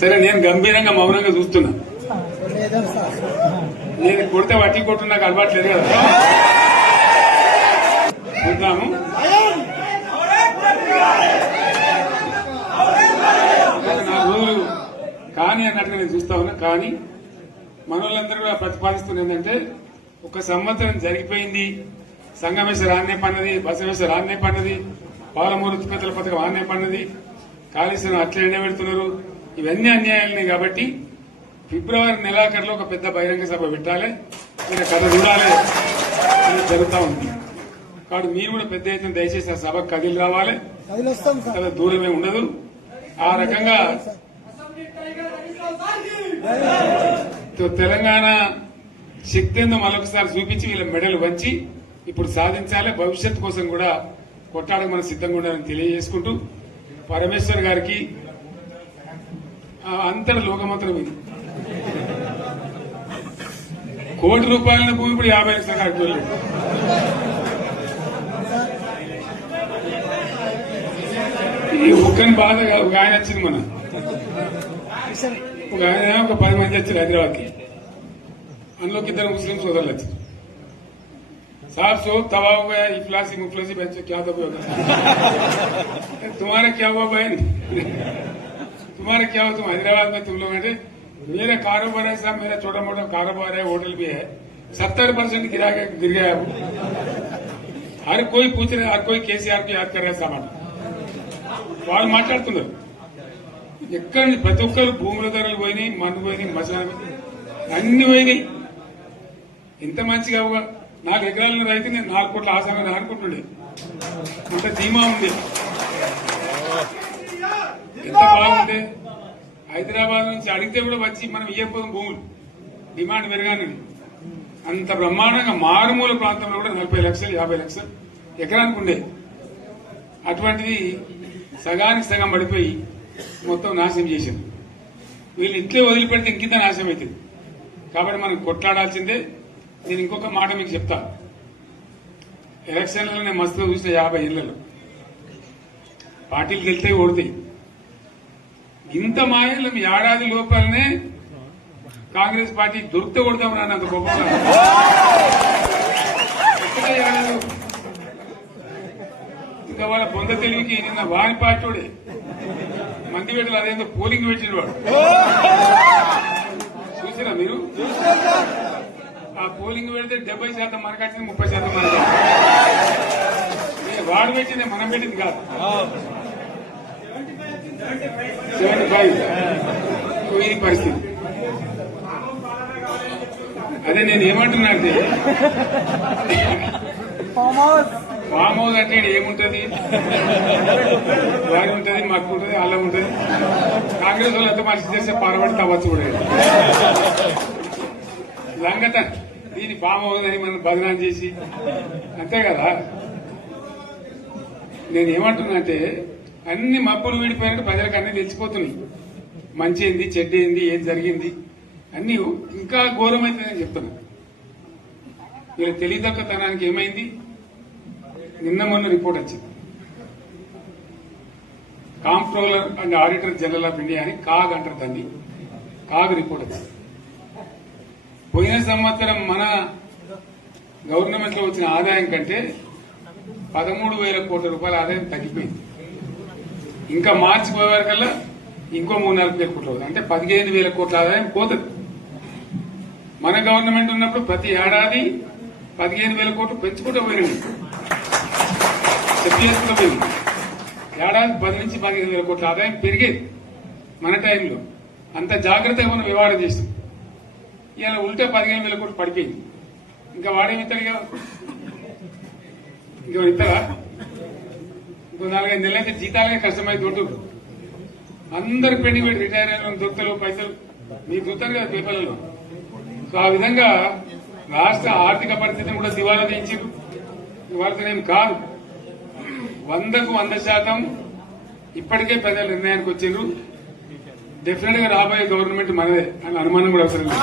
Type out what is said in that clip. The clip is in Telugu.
సరే నేను గంభీరంగా మౌనంగా చూస్తున్నా. నేను కొడితే వట్టి కొట్టు నాకు అలవాట్లేదు కదా. చూద్దాము. నా రోజులు కానీ అన్నట్టుగా నేను చూస్తా ఉన్నా. కానీ మనోళ్ళందరూ కూడా ప్రతిపాదిస్తుంది ఏంటంటే, ఒక సంవత్సరం జరిగిపోయింది, సంగమేశ్వర ఆన్నే పన్నది, బసవేశ్వర ఆన్నే పన్నది, పాలమూరు ఉత్పత్తుల పథకం ఆన్నే పన్నది, కాళేశ్వరం అట్లే పెడుతున్నారు. ఇవన్నీ అన్యాయాలని కాబట్టి ఫిబ్రవరి నెలాఖరులో ఒక పెద్ద బహిరంగ సభ పెట్టాలి, మీరు కథ చూడాలి అని జరుగుతూ ఉంది. కాబట్టి మీరు కూడా పెద్ద ఎత్తున దయచేసి ఆ సభకు కదిలి రావాలి, కథ దూరమే ఉండదు. ఆ రకంగా తెలంగాణ శక్తి ఏందో మరొకసారి చూపించి వీళ్ళ మెడలు వంచి ఇప్పుడు సాధించాలి. భవిష్యత్తు కోసం కూడా కొట్లాడక మనం సిద్ధంగా ఉండాలని తెలియజేసుకుంటూ, పరమేశ్వర్ గారికి అంతటి లోకమంతరం ఇది. కోటి రూపాయల భూమి ఇప్పుడు 50 లక్షల కాడికి. ఈ ఒక్కని బాధ ఒక ఆయన వచ్చింది, మన ఒక ఆయన ఒక 10 మంది వచ్చారు హైదరాబాద్కి. అందులోకి 2 ముస్లిం సోదరులు వచ్చారు. साहब सो तवा हो गया, इफलासी मुफलासी बच्चे क्या दबे होगा, तुम्हारा क्या हुआ बहन, तुम्हारा क्या हुआ, तुम हैदराबाद में तुम लोग हैं, मेरा कारोबार है साहब, मेरा छोटा मोटा कारोबार है, होटल भी है, 70% गिर गया है। हर कोई पूछ रहे, हर कोई केसीआर को याद कर रहा है सामान. వాళ్ళు మాట్లాడుతున్నారు. ఎక్కడ ప్రతి ఒక్కరు భూముల ధరలు పోయినాయి, మన్ను పోయినాయి, మసాలా అన్ని పోయినాయి. ఇంత మంచిగా 4 ఎకరాల రైతు నేను 4 కోట్ల ఆశాగా అనుకుంటుండే, అంత ధీమా ఉంది. ఎంత బాగుంటే హైదరాబాద్ నుంచి అడిగితే కూడా వచ్చి మనం ఇయ్యకపోదాం భూములు, డిమాండ్ పెరగానని. అంత బ్రహ్మాండంగా మారుమూల ప్రాంతంలో కూడా 40 లక్షలు 50 లక్షలు ఎకరానికి ఉండే. అటువంటిది సగానికి సగం పడిపోయి మొత్తం నాశనం చేశారు. వీళ్ళు ఇట్లే వదిలిపెడితే ఇంకింత నాశనం అవుతుంది. కాబట్టి మనం కొట్లాడాల్సిందే. నేను ఇంకొక మాట మీకు చెప్తా. ఎలక్షన్లలో నేను మస్తుగా చూసిన 50 ఏళ్లలో పార్టీలు గెలితే ఓడితాయి. ఇంత మాయలు ఏడాది లోపలనే కాంగ్రెస్ పార్టీ దొరికితే కొడతాం రానంత గొప్పగా. ఇంకా వాళ్ళ పొంద తెలివికి నిన్న వారి పార్టీడే మంది పెట్టలు అదేందో పోలింగ్ పెట్టిన వాడు చూసారా మీరు? ఆ పోలింగ్ పెడితే 70% మనకు వచ్చింది, 30% మనకి. వాడు పెట్టింది మనం పెట్టింది కాదు. 75 ఇది పరిస్థితి. అదే నేను ఏమంటున్నా అంటే, ఫామ్ హౌస్ అంటే ఏముంటది, వారి ఉంటది, మాకు ఉంటది, అలా ఉంటది. కాంగ్రెస్ వాళ్ళు ఎంత మంచి చేస్తే పారబడి తవ్వచ్చు కూడా లంగత. దీన్ని ఫామ్ హౌస్ అని మనం బదనాం చేసి అంతే కదా. నేను ఏమంటున్నా అంటే, అన్ని మప్పులు వీడిపోయినట్టు ప్రజలకు అన్ని తెలిసిపోతున్నాయి. మంచి ఏంది, చెడ్డ ఏంది, ఏం జరిగింది అన్ని ఇంకా ఘోరమైందని చెప్తున్నా. వీళ్ళ తెలియదక్కతనానికి ఏమైంది? నిన్న మొన్న రిపోర్ట్ వచ్చింది. Comptroller and auditor general of India అని కాగ్ అంటారు దాన్ని. కాగ్ రిపోర్ట్ వచ్చింది. పోయిన సంవత్సరం మన గవర్నమెంట్ లో వచ్చిన ఆదాయం కంటే 13,000 కోట్ల రూపాయల ఆదాయం తగ్గిపోయింది. ఇంకా మార్చి పోయే వరకల్లా ఇంకో 3-4 కోట్ల అవుతుంది. అంటే 15,000 కోట్ల ఆదాయం పోతుంది. మన గవర్నమెంట్ ఉన్నప్పుడు ప్రతి ఏడాది 15,000 కోట్లు పెంచుకుంటూ పోయింది. చెప్పేసుకుంటూ పోయింది. ఏడాది 10 నుంచి 15,000 కోట్ల ఆదాయం పెరిగేది మన టైంలో. అంత జాగ్రత్తగా మనం వివాదం చేస్తాం. ఇలా ఉల్టా 15,000 కోట్లు పడిపోయింది. ఇంకా వాడేమిస్తాడుగా, ఇంకా ఇస్తారా? ఇంకో 4-5 నెలలైతే జీతాలే కష్టమైంది. దొరుకుతుంది అందరికి పెండింగ్ పెట్టి రిటైర్ అయిన దొరుకుతారు పైసలు మీకు దొరుకుతారు కదా పేపర్లలో. సో ఆ విధంగా రాష్ట్ర ఆర్థిక పరిస్థితిని కూడా దివాలా తీయించారు. ఇవాళనేం కాదు, 100కు 100% ఇప్పటికే ప్రజల నిర్ణయానికి వచ్చారు. డెఫినెట్ గా రాబోయే గవర్నమెంట్ మనదే అని అనుమానం కూడా అవసరం లేదు.